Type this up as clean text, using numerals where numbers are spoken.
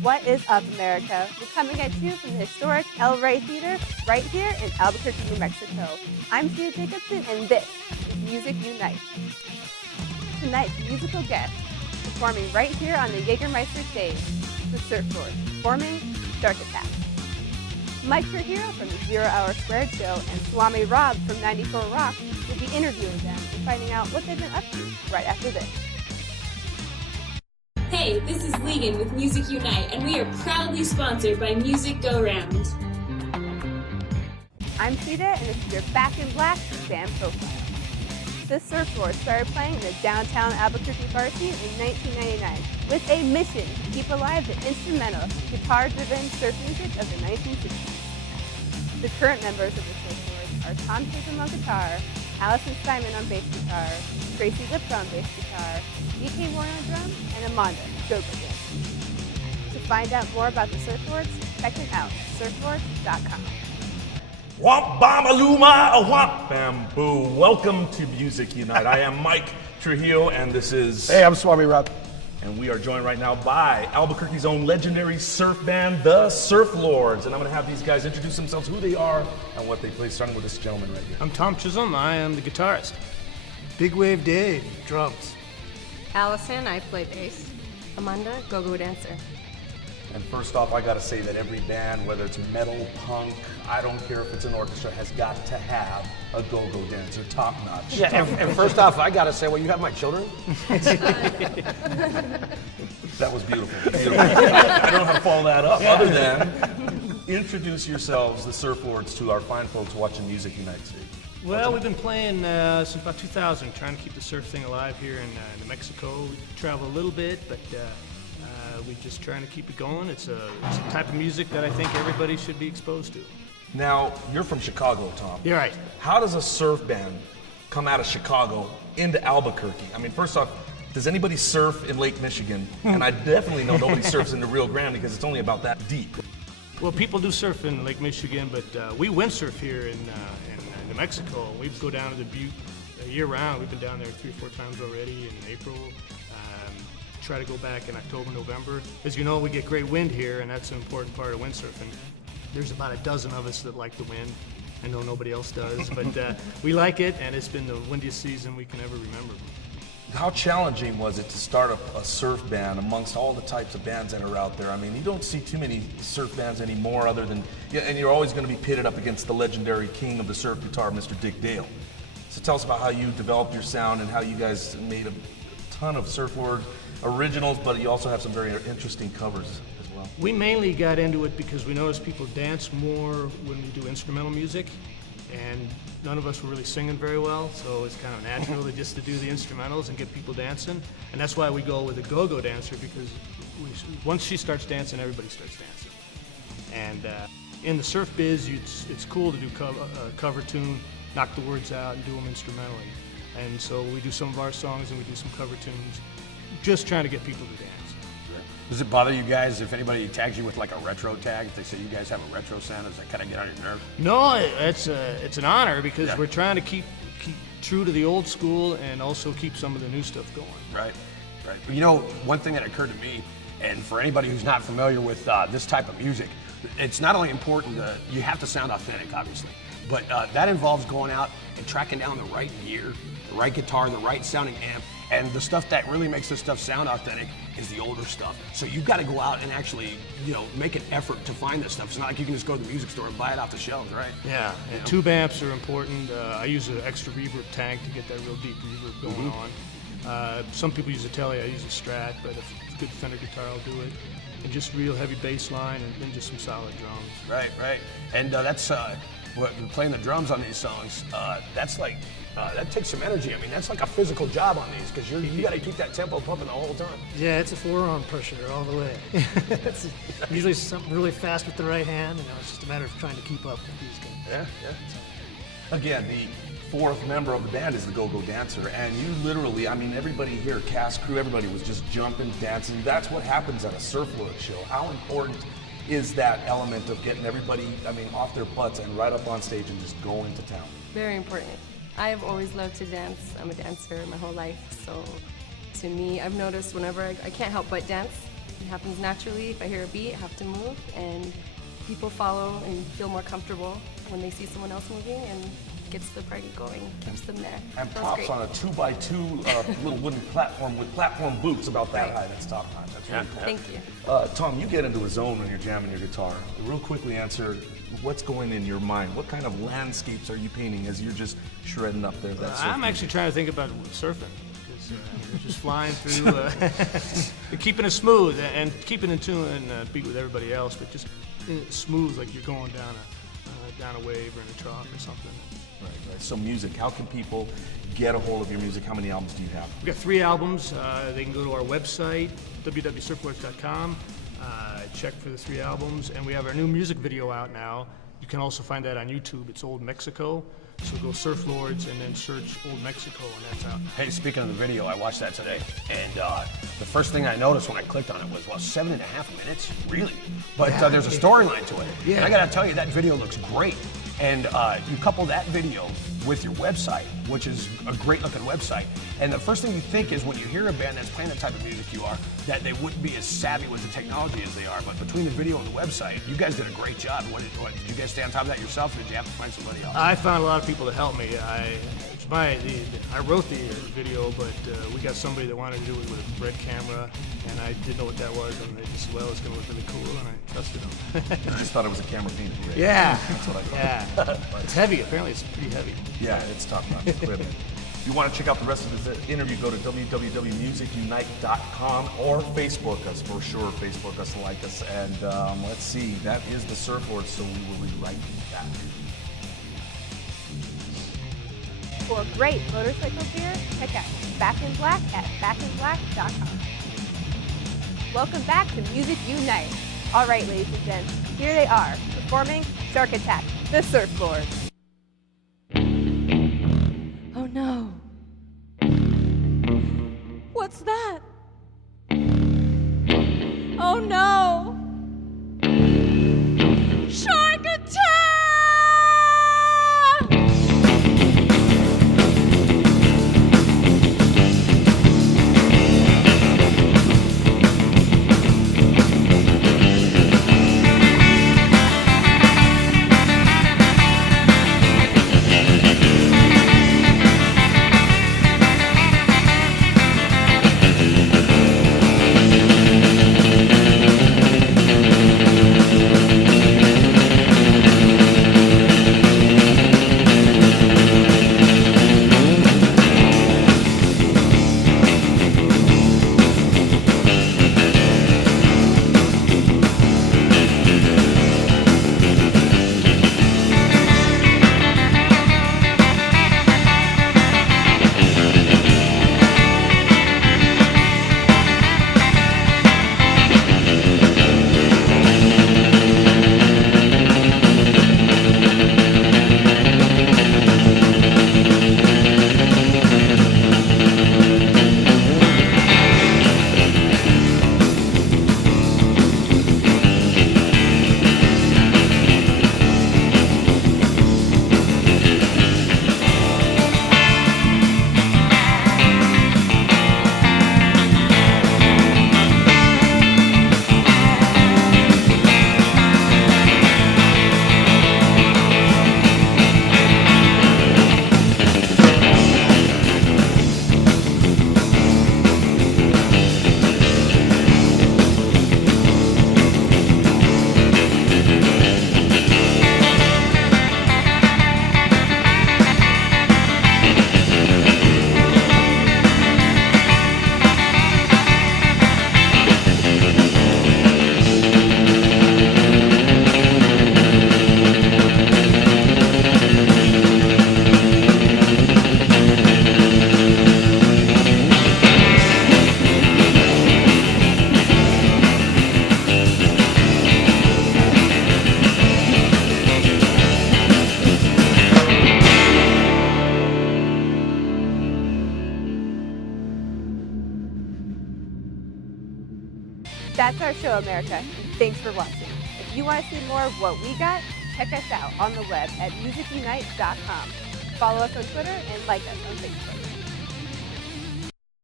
What is up, America? We're coming at you from the historic El Rey Theater right here in Albuquerque, New Mexico. I'm Sita Jacobson, and this is Music Unite. Tonight's musical guest, performing right here on the Jägermeister stage, the Surf Lords, performing Shark Attack. Mike Trujillo from the 0 Hour Squared Show and Swami Rob from 94 Rock will be interviewing them and finding out what they've been up to right after this. Hey, this is Legan with Music Unite, and we are proudly sponsored by Music Go Round. I'm Sita, and this is your Back in Black band profile. The Surf Lords started playing in the downtown Albuquerque bar scene in 1999 with a mission to keep alive the instrumental, guitar-driven surf music of the 1960s. The current members of the Surf Lords are Tom Chisholm on guitar, Allison Simon on bass guitar, Tracy Lipka on bass guitar, DK Warren on drums, and Amanda go-go dancing. To find out more about the Surf Lords, check them out at surflords.com. Womp bombaluma, womp bamboo. Welcome to Music Unite. I am Mike Trujillo, and this is... Hey, I'm Swami Rob. And we are joined right now by Albuquerque's own legendary surf band, the Surf Lords. And I'm going to have these guys introduce themselves, who they are, and what they play, starting with this gentleman right here. I'm Tom Chisholm. I am the guitarist. Big Wave Dave, drums. Allison, I play bass. Amanda, go-go dancer. And first off, I got to say that every band, whether it's metal, punk, I don't care if it's an orchestra, has got to have a go-go dancer, top notch. Yeah, and first off, I gotta say, well, you have my children? That was beautiful. Beautiful. I don't know how to follow that up, other than introduce yourselves, the Surf Lords, to our fine folks watching Music Unite stage. Well, we've been playing since about 2000, trying to keep the surf thing alive here in New Mexico. We travel a little bit, but we're just trying to keep it going. It's a type of music that I think everybody should be exposed to. Now, you're from Chicago, Tom. You're right. How does a surf band come out of Chicago into Albuquerque? I mean, first off, does anybody surf in Lake Michigan? And I definitely know nobody surfs in the Rio Grande because it's only about that deep. Well, people do surf in Lake Michigan, but we windsurf here in New Mexico. We go down to the Butte year-round. We've been down there 3 or 4 times already in April. Try to go back in October, November. As you know, we get great wind here, and that's an important part of windsurfing. There's about a dozen of us that like the wind. I know nobody else does, but we like it, and it's been the windiest season we can ever remember. How challenging was it to start a surf band amongst all the types of bands that are out there? I mean, you don't see too many surf bands anymore other than, and you're always going to be pitted up against the legendary king of the surf guitar, Mr. Dick Dale. So tell us about how you developed your sound and how you guys made a ton of Surf Lord originals, but you also have some very interesting covers as well. We mainly got into it because we noticed people dance more when we do instrumental music, and none of us were really singing very well, so it's kind of natural just to do the instrumentals and get people dancing. And that's why we go with a go-go dancer, because once she starts dancing, everybody starts dancing. And in the surf biz, it's cool to do cover tune, knock the words out, and do them instrumentally. And so we do some of our songs and we do some cover tunes, just trying to get people to dance. Does it bother you guys if anybody tags you with like a retro tag? If they say you guys have a retro sound, does that kind of get on your nerve? No, it's an honor because we're trying to keep true to the old school and also keep some of the new stuff going. Right, right. You know, one thing that occurred to me, and for anybody who's not familiar with this type of music, it's not only important you have to sound authentic, obviously, but that involves going out and tracking down the right gear, the right guitar, the right sounding amp, and the stuff that really makes this stuff sound authentic is the older stuff. So you've got to go out and actually, make an effort to find this stuff. It's not like you can just go to the music store and buy it off the shelves, right? Yeah, and tube amps are important. I use an extra reverb tank to get that real deep reverb going on. Some people use a Tele, I use a Strat, but if it's a good Fender guitar, I'll do it. And just real heavy bass line and then just some solid drums. Right, right. And that's playing the drums on these songs, that's like, that takes some energy. I mean, that's like a physical job on these because you got to keep that tempo pumping the whole time. Yeah, it's a forearm pressure all the way. It's usually something really fast with the right hand, it's just a matter of trying to keep up with these guys. Yeah, yeah. Again, the fourth member of the band is the go-go dancer, and you literally, I mean, everybody here, cast, crew, everybody was just jumping, dancing. That's what happens at a Surf Lord show. How important is that element of getting everybody, off their butts and right up on stage and just going to town? Very important. I've always loved to dance. I'm a dancer my whole life, so to me, I've noticed whenever I can't help but dance, It happens naturally. If I hear a beat, I have to move, and people follow and feel more comfortable when they see someone else moving, and gets the party going, keeps them there. And Feels props great. on a 2x2 little wooden platform with platform boots about that high. That's top notch. That's really cool. Thank you. Tom, you get into a zone when you're jamming your guitar. Real quickly answer, what's going in your mind? What kind of landscapes are you painting as you're just shredding up there? That I'm actually trying to think about surfing, because you're just flying through, keeping it smooth and keeping in tune and beat with everybody else, but just smooth, like you're going down a wave or in a trough or something. Right. So music, how can people get a hold of your music? How many albums do you have? We've got 3 albums. They can go to our website, www.surflords.com, check for the 3 albums, and we have our new music video out now. You can also find that on YouTube. It's Old Mexico. So go Surf Lords and then search Old Mexico, and that's out. Hey, speaking of the video, I watched that today, and the first thing I noticed when I clicked on it was, well, 7.5 minutes? Really? But there's a storyline to it. Yeah. And I gotta tell you, that video looks great. And you couple that video with your website, which is a great looking website, and the first thing you think is when you hear a band that's playing the type of music you are, that they wouldn't be as savvy with the technology as they are. But between the video and the website, you guys did a great job. Did you guys stay on top of that yourself, or did you have to find somebody else? I found a lot of people to help me. I wrote the video, but we got somebody that wanted to do it with a red camera, and I didn't know what that was, and they just said, well, it's going to look really cool, and I trusted them. I just thought it was a camera painted. Right? Yeah. That's what I thought. Yeah. It's heavy. Apparently, it's pretty heavy. Yeah, it's top-notch equipment. If you want to check out the rest of this interview, go to www.musicu-night.com or Facebook us, for sure. Facebook us, like us, and let's see. That is the Surf Lords, so we will be right back. For great motorcycle gear, check out Back in Black at backinblack.com. Welcome back to Music Unite. All right, ladies and gents, here they are, performing Shark Attack, the Surf Lords. Oh no. What's that? Oh no. Shark attack! That's our show, America, and thanks for watching. If you want to see more of what we got, check us out on the web at musicu-night.com. Follow us on Twitter and like us on Facebook.